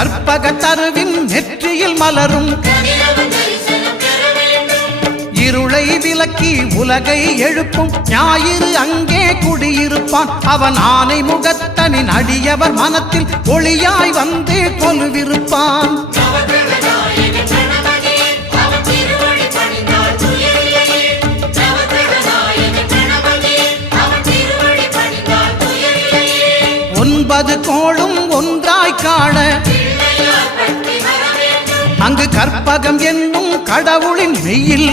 கற்பக தருவின் நெற்றியில் மலரும் இருளை விலக்கி உலகை எழுப்பும் ஞாயிறு அங்கே குடியிருப்பான். அவன் ஆனை முகத்தனின் அடியவர் மனத்தில் ஒளியாய் வந்து கொலுவிருப்பான். ஒன்பது கோளும் ஒன்றாய் காண அங்கு கற்பகம் என்னும் கடவுளின் மெய்யில்